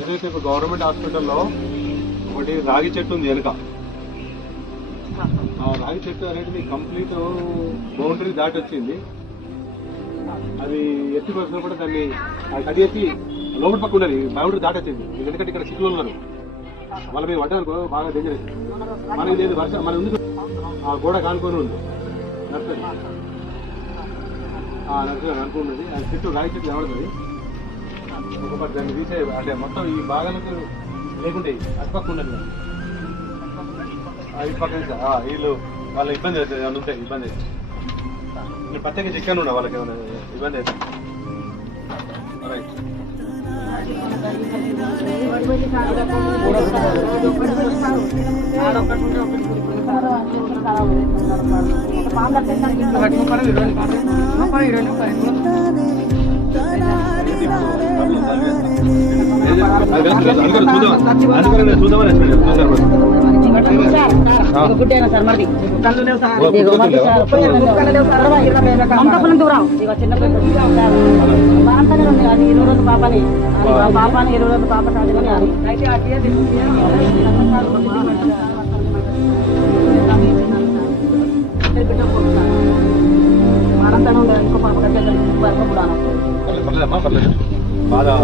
ఏదైతే ఇప్పుడు గవర్నమెంట్ హాస్పిటల్లో ఒకటి రాగి చెట్టు ఉంది వెనుక. ఆ రాగి చెట్టు అనేది కంప్లీట్ బౌండరీ దాటి వచ్చింది. అది ఎత్తుకు వచ్చినప్పుడు దాన్ని కడి ఎత్తి లోపల పక్క ఉన్నది బౌండరీ దాటి వచ్చింది. ఎందుకంటే ఇక్కడ సిక్కులు ఉన్నారు, వాళ్ళ మీద పడ్డారు బాగా డేంజర్. మనకి లేదు వర్షం మన ఉంది, ఆ గోడ కానుకొని ఉంది నర్సరీ. నర్సరీ అనుకున్నది అది చెట్టు రాగి చెట్టు ఎవడుతుంది. ఒకటి దాన్ని తీసే అంటే మొత్తం ఈ భాగాలకు లేకుంటాయి. అటుపక్క ఉన్నది ఇటు పక్క వీళ్ళు వాళ్ళ ఇబ్బంది అవుతుంది. ఏమైనా ఉంటాయి ఇబ్బంది అవుతుంది. నేను ప్రత్యేక చెక్కాను ఉన్నా వాళ్ళకి ఏమైనా ఇబ్బంది అవుతుంది. రైట్ గుడ్డేనా సార్ మరి దూరం ఇక చిన్న బాగుంటానే ఉంది. అది 20 రోజుల పాపని పాపని 20 రోజుల పాప సాధని బాగుంటానే ఉంది. ఇంకో పాప బాగా